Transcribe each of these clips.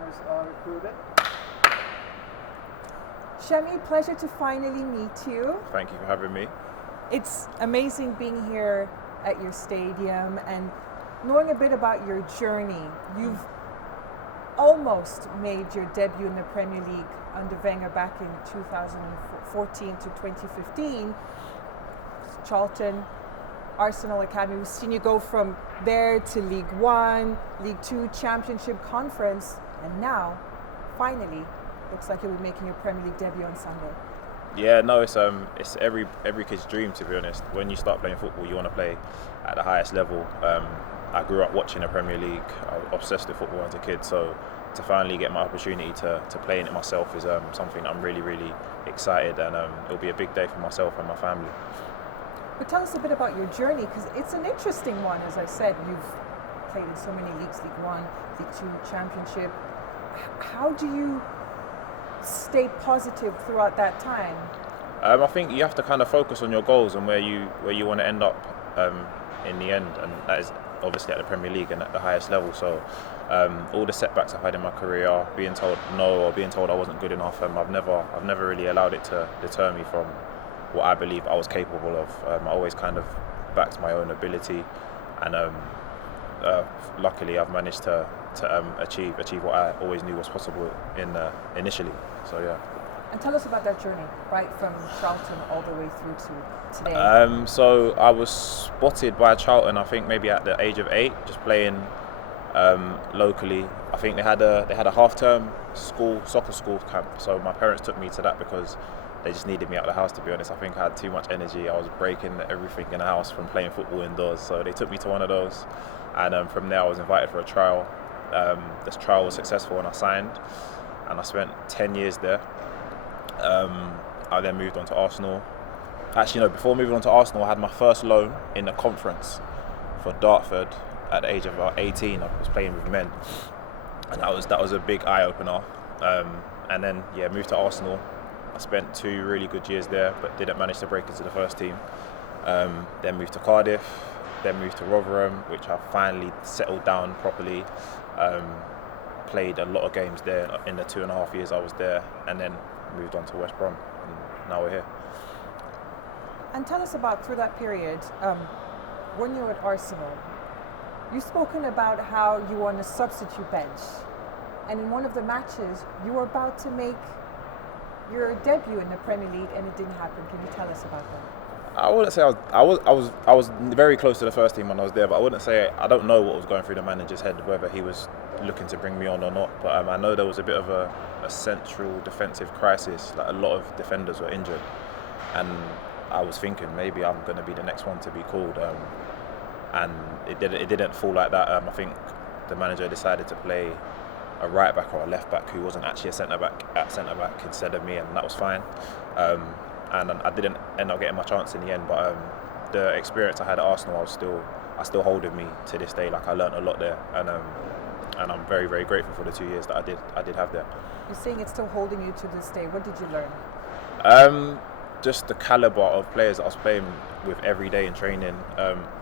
cameras are recorded. Shemi, pleasure to finally meet you. Thank you for having me. It's amazing being here at your stadium and knowing a bit about your journey. You've almost made your debut in the Premier League under Wenger back in 2014 to 2015. Charlton, Arsenal Academy. We've seen you go from there to League One, League Two, Championship, Conference, and now, finally, looks like you'll be making your Premier League debut on Sunday. Yeah, no, it's every kid's dream, to be honest. When you start playing football, you want to play at the highest level. I grew up watching the Premier League. I was obsessed with football as a kid, so to finally get my opportunity to play in it myself is something I'm really, really excited, and it'll be a big day for myself and my family. But tell us a bit about your journey, because it's an interesting one. As I said, you've played in so many leagues, League One, League Two, Championship. How do you stay positive throughout that time? I think you have to kind of focus on your goals and where you want to end up in the end, and that is obviously at the Premier League and at the highest level. So all the setbacks I've had in my career, being told no or being told I wasn't good enough, I've never really allowed it to deter me from what I believe I was capable of. I always kind of backed my own ability, and luckily I've managed to achieve what I always knew was possible initially. So yeah. And tell us about that journey, right from Charlton all the way through to today. So I was spotted by Charlton, I think maybe at the age of 8, just playing locally. I think they had a half-term soccer school camp. So my parents took me to that because they just needed me out of the house, to be honest. I think I had too much energy. I was breaking everything in the house from playing football indoors. So they took me to one of those, and from there I was invited for a trial. This trial was successful and I signed, and I spent 10 years there. I then moved on to Arsenal. Actually, no, before moving on to Arsenal, I had my first loan in the conference for Dartford at the age of about 18. I was playing with men, and that was a big eye-opener. And then, moved to Arsenal. I spent 2 really good years there, but didn't manage to break into the first team. Then moved to Cardiff, then moved to Rotherham, which I finally settled down properly. Played a lot of games there in the 2.5 years I was there, and then moved on to West Brom, and now we're here. And tell us about, through that period, when you were at Arsenal, you've spoken about how you were on the substitute bench, and in one of the matches you were about to make your debut in the Premier League and it didn't happen. Can you tell us about that? I wouldn't say I was very close to the first team when I was there, but I wouldn't say, I don't know what was going through the manager's head, whether he was looking to bring me on or not. But I know there was a bit of a central defensive crisis. Like, a lot of defenders were injured, and I was thinking maybe I'm going to be the next one to be called. And it didn't fall like that. I think the manager decided to play a right back or a left back who wasn't actually a centre back instead of me, and that was fine. And I didn't end up getting my chance in the end, but the experience I had at Arsenal, I still hold with me to this day. Like, I learned a lot there, and I'm very, very grateful for the 2 years that I did have there. You're saying it's still holding you to this day. What did you learn? Just the calibre of players that I was playing with every day in training.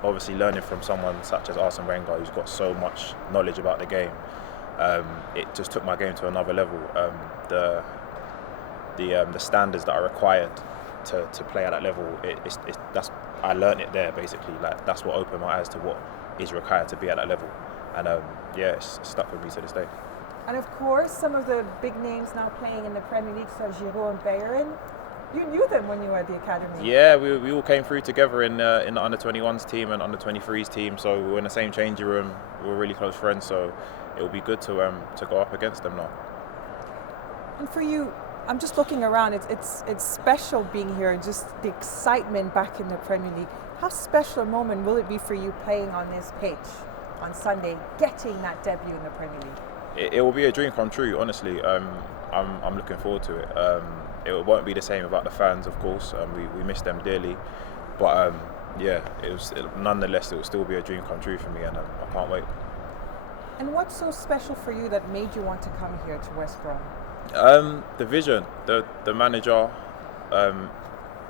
Obviously, learning from someone such as Arsene Wenger, who's got so much knowledge about the game. It just took my game to another level. The standards that are required to play at that level, I learned it there, basically. Like, that's what opened my eyes to what is required to be at that level, and it's stuck with me to this day. And of course, some of the big names now playing in the Premier League, such as Giroud and Bellerin, you knew them when you were at the academy. Yeah, we all came through together in the under-21s team and under-23s team, so we were in the same changing room. We were really close friends, so it will be good to go up against them now. And for you, I'm just looking around. It's special being here, just the excitement back in the Premier League. How special a moment will it be for you playing on this pitch on Sunday, getting that debut in the Premier League? It will be a dream come true, honestly. I'm looking forward to it. It won't be the same without the fans, of course. We miss them dearly, but nonetheless, it will still be a dream come true for me, and I can't wait. And what's so special for you that made you want to come here to West Brom? The vision, the manager.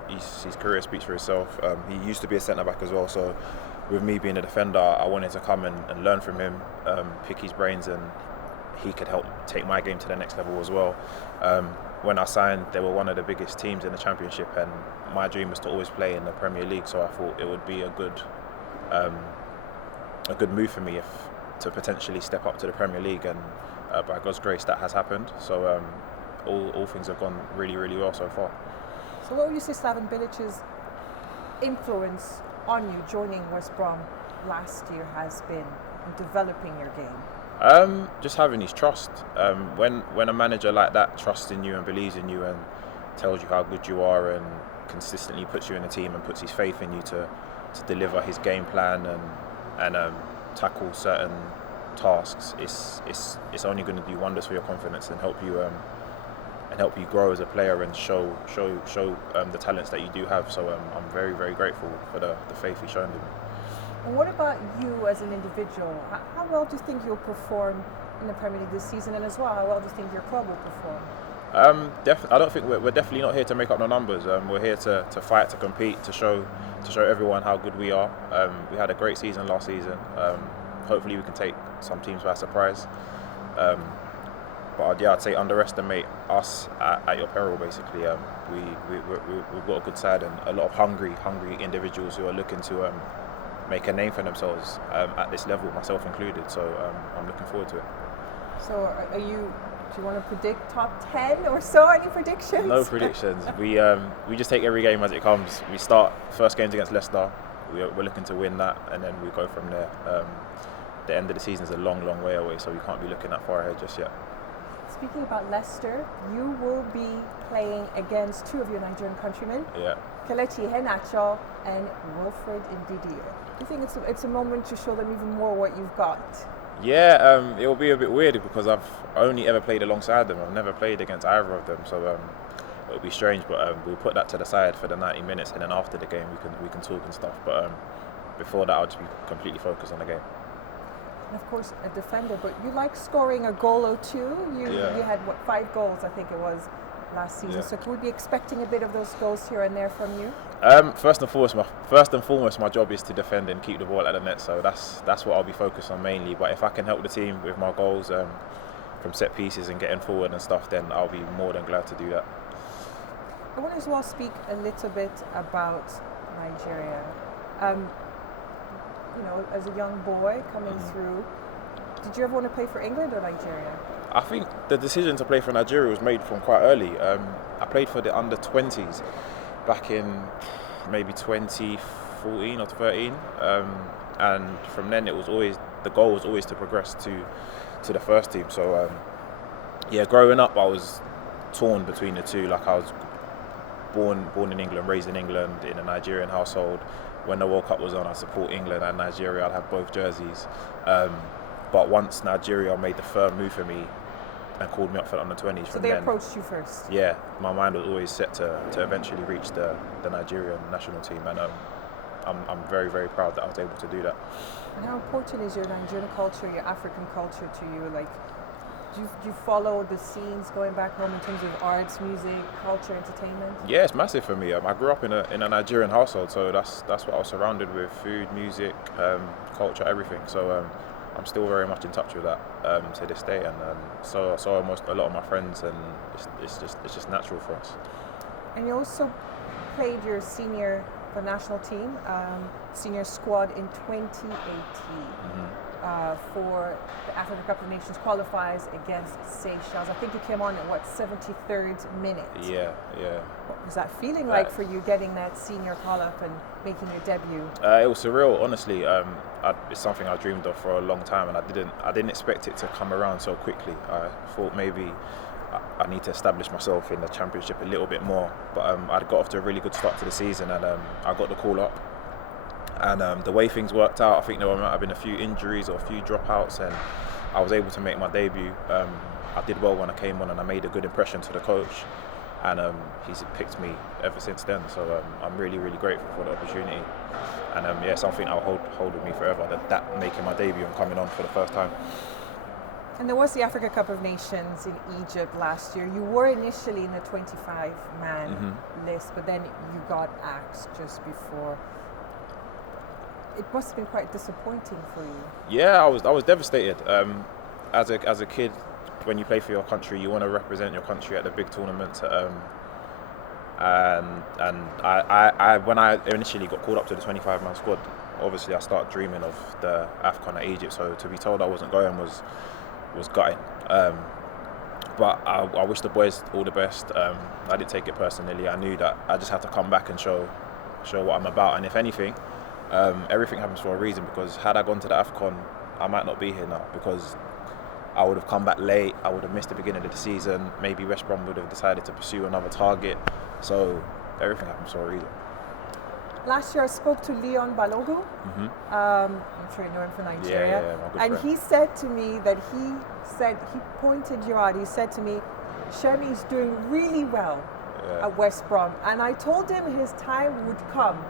His career speaks for itself. He used to be a centre back as well, so with me being a defender, I wanted to come and learn from him, pick his brains, and he could help take my game to the next level as well. When I signed, they were one of the biggest teams in the Championship, and my dream was to always play in the Premier League. So I thought it would be a good move for me to potentially step up to the Premier League, and by God's grace that has happened. So all things have gone really, really well so far. So what would you say Slaven Bilic's influence on you joining West Brom last year has been in developing your game? Just having his trust. When a manager like that trusts in you and believes in you and tells you how good you are and consistently puts you in a team and puts his faith in you to deliver his game plan and tackle certain tasks, it's only going to do wonders for your confidence and help you grow as a player and show the talents that you do have. So I'm very, very grateful for the faith he's shown in me. And what about you as an individual? How well do you think you'll perform in the Premier League this season, and as well, how well do you think your club will perform? I don't think we're definitely not here to make up the numbers. We're here to fight, to compete, to show everyone how good we are. We had a great season last season. Hopefully we can take some teams by surprise. But I'd say underestimate us at your peril. Basically, we've got a good side and a lot of hungry individuals who are looking to make a name for themselves at this level, myself included. So I'm looking forward to it. So do you want to predict top 10 or so? Any predictions? No predictions. We just take every game as it comes. We start first games against Leicester. We're looking to win that, and then we go from there. The end of the season is a long way away, so we can't be looking that far ahead just yet. Speaking about Leicester, you will be playing against two of your Nigerian countrymen, Yeah. Kelechi Iheanacho and Wilfred Ndidi. Do you think it's a moment to show them even more what you've got? Yeah, it will be a bit weird because I've only ever played alongside them. I've never played against either of them, so it'll be strange. But we'll put that to the side for the 90 minutes, and then after the game we can talk and stuff. But before that, I'll just be completely focused on the game. And of course, a defender, but you like scoring a goal or two. You had 5 goals, I think it was, last season. Yeah. So could we be expecting a bit of those goals here and there from you? First and foremost, my job is to defend and keep the ball at the net. So that's what I'll be focused on mainly. But if I can help the team with my goals from set pieces and getting forward and stuff, then I'll be more than glad to do that. I want to as well speak a little bit about Nigeria. As a young boy coming through, did you ever want to play for England or Nigeria? I think the decision to play for Nigeria was made from quite early. I played for the under-20s back in maybe 2014 or 13, and from then the goal was always to progress to the first team. So growing up I was torn between the two. Like I was born in England, raised in England, in a Nigerian household. When the World Cup was on, I'd support England and Nigeria. I'd have both jerseys. But once Nigeria made the firm move for me and called me up for the under-20s, so they approached you first? Yeah, my mind was always set to eventually reach the Nigerian national team, and I'm very, very proud that I was able to do that. And how important is your Nigerian culture, your African culture to you? Like, do you follow the scenes going back home in terms of arts, music, culture, entertainment? Yeah, it's massive for me. I grew up in a Nigerian household, so that's what I was surrounded with: food, music, culture, everything. So I'm still very much in touch with that to this day, and so almost a lot of my friends, and it's just natural for us. And you also played your senior for national team, senior squad in 2018. For the Africa Cup of Nations qualifiers against Seychelles. I think you came on at 73rd minute. Yeah. What was that feeling like for you, getting that senior call up and making your debut? It was surreal, honestly. It's something I dreamed of for a long time, and I didn't expect it to come around so quickly. I thought maybe I need to establish myself in the Championship a little bit more, but I'd got off to a really good start to the season, and I got the call up. And the way things worked out, I think there might have been a few injuries or a few dropouts, and I was able to make my debut. I did well when I came on, and I made a good impression to the coach, and he's picked me ever since then. So I'm really, really grateful for the opportunity, and something I'll hold with me forever. That making my debut and coming on for the first time. And there was the Africa Cup of Nations in Egypt last year. You were initially in the 25-man list, but then you got axed just before. It must have been quite disappointing for you. Yeah, I was devastated. As a kid, when you play for your country, you want to represent your country at the big tournaments. And when I initially got called up to the 25-man squad, obviously I started dreaming of the AFCON at Egypt. So to be told I wasn't going was gutting. But I wish the boys all the best. I didn't take it personally. I knew that I just had to come back and show what I'm about. And if anything, everything happens for a reason, because had I gone to the AFCON, I might not be here now, because I would have come back late, I would have missed the beginning of the season, maybe West Brom would have decided to pursue another target. So everything happens for a reason. Last year I spoke to Leon Balogun. I'm sure you know him from Nigeria. Yeah, my good and friend. he said to me that he pointed you out. He said to me, Shemi's doing really well at West Brom. And I told him his time would come,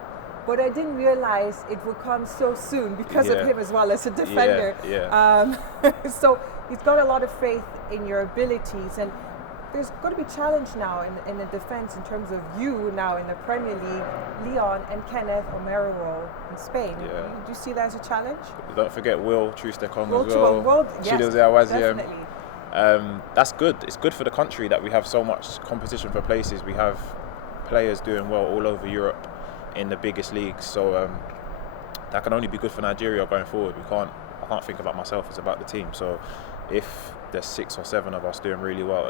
but I didn't realize it would come so soon because of him as well as a defender. So he's got a lot of faith in your abilities, and there's got to be challenge now in the defense in terms of you now in the Premier League, Leon and Kenneth Omeruo in Spain. Yeah. Do you see that as a challenge? Don't forget Will Trustekong Will as well. yes, Chidozie Awaziem. definitely. That's good. It's good for the country that we have so much competition for places. We have players doing well all over Europe in the biggest leagues. So that can only be good for Nigeria going forward. I can't think about myself. It's about the team. So if there's 6 or 7 of us doing really well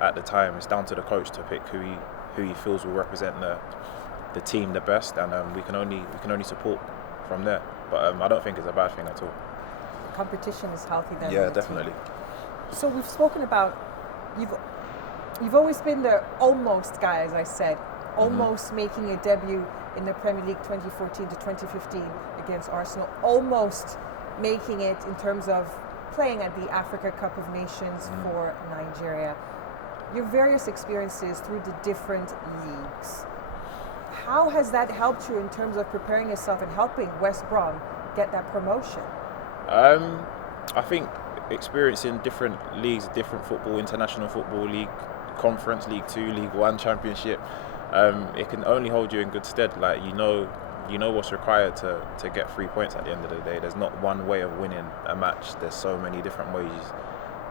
at the time, it's down to the coach to pick who he feels will represent the team the best, and we can only support from there. But I don't think it's a bad thing at all. Competition is healthy then. Yeah, definitely. So we've spoken about you've always been the almost guy, as I said, almost making a debut in the Premier League 2014 to 2015 against Arsenal, almost making it in terms of playing at the Africa Cup of Nations for Nigeria. Your various experiences through the different leagues, how has that helped you in terms of preparing yourself and helping West Brom get that promotion? I think experiencing different leagues, different football, international football, league, conference, League 2, League 1, Championship, it can only hold you in good stead. Like, you know what's required to get 3 points at the end of the day. There's not one way of winning a match. There's so many different ways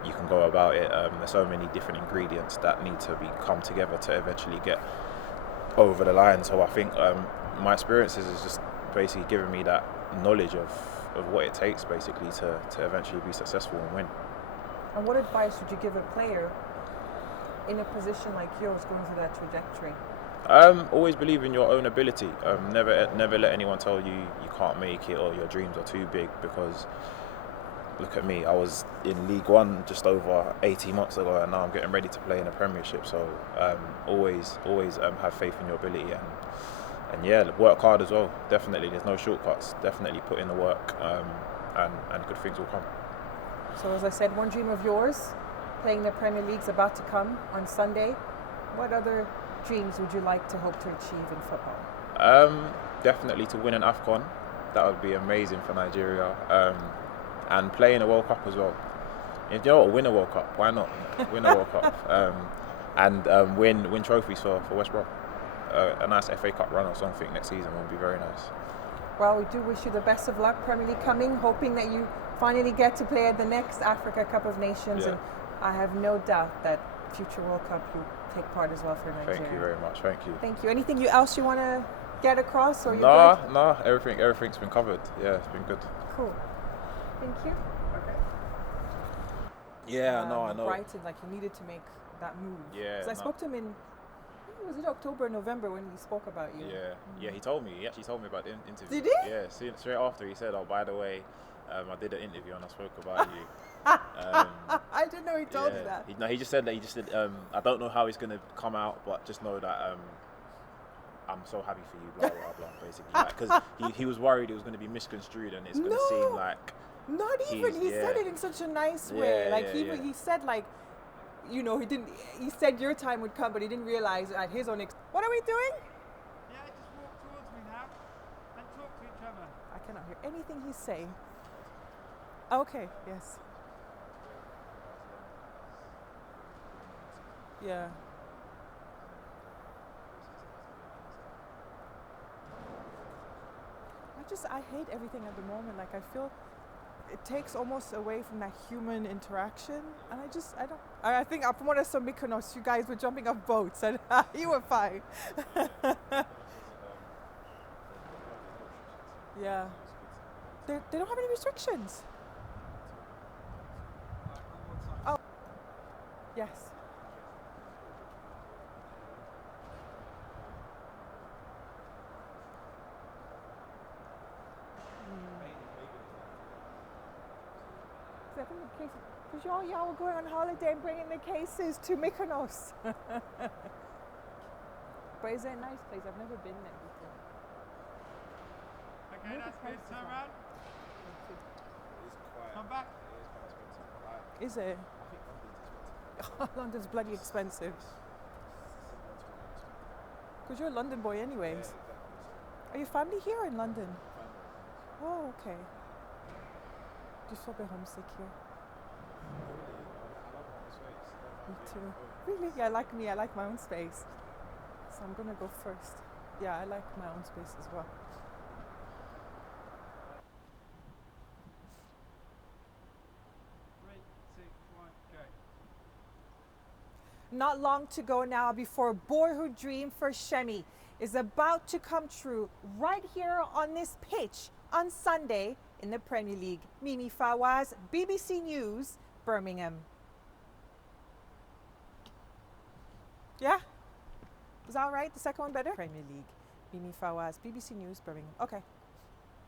you can go about it. There's so many different ingredients that need to come together to eventually get over the line. So I think my experiences is just basically giving me that knowledge of what it takes basically to eventually be successful and win. And what advice would you give a player in a position like yours going through that trajectory? Always believe in your own ability. Never let anyone tell you you can't make it or your dreams are too big, because look at me, I was in League 1 just over 18 months ago, and now I'm getting ready to play in the Premiership. So always have faith in your ability, and yeah, work hard as well. Definitely, there's no shortcuts. Definitely put in the work, and good things will come. So as I said, one dream of yours, playing the Premier League's about to come on Sunday. What other dreams would you like to hope to achieve in football? Definitely to win an AFCON. That would be amazing for Nigeria. And play in a World Cup as well. You know what? Win a World Cup. Why not? Win a World Cup. And win trophies for West Brom. A nice FA Cup run or something next season would be very nice. Well, we do wish you the best of luck, Premier League coming, hoping that you finally get to play at the next Africa Cup of Nations. Yeah. And I have no doubt that future World Cup you'll take part as well for Nigeria. Thank you very much. Thank you. Thank you. Anything else you want to get across, or you're good? No, everything's been covered. Yeah, it's been good. Cool. Thank you. Yeah, I know. Brighton, like you needed to make that move. Yeah. Because I spoke to him in, was it October, November when he spoke about you? Yeah. He told me. He actually told me about the interview. Did he? Yeah. Straight after he said, "Oh, by the way, I did an interview and I spoke about you." I didn't know he told you that. He just said that. I don't know how it's gonna come out, but just know that I'm so happy for you. Blah blah blah. Basically, because he was worried it was gonna be misconstrued and it's gonna seem like. Not even. He said it in such a nice way. He said he didn't. He said your time would come, but he didn't realize at his own. What are we doing? Yeah, just walk towards me now and talk to each other. I cannot hear anything he's saying. Okay. Yes. Yeah. I hate everything at the moment. Like I feel it takes almost away from that human interaction, and I think from what I saw Mykonos, you guys were jumping off boats and you were fine. Yeah, they don't have any restrictions. Oh, yes. I think the cases, because y'all were going on holiday and bringing the cases to Mykonos. But it's a nice place. I've never been there before. Okay, Maybe that's good. prices Turn are- around. It's quite. Come back. It is quite expensive. Is it? I think London's expensive. London's bloody expensive. Because you're a London boy, anyways. Yeah, exactly. Are your family here or in London? So, Oh, okay. Do you feel a bit homesick here? I love my space. Me too. Really? Yeah, like me, I like my own space. So I'm gonna go first. Yeah, I like my own space as well. 3, 2, 1, go. Not long to go now before boyhood dream for Shemi is about to come true right here on this pitch on Sunday in the Premier League. Mimi Fawaz, BBC News, Birmingham. Yeah? Was that all right? The second one better? Premier League. Mimi Fawaz, BBC News, Birmingham. Okay.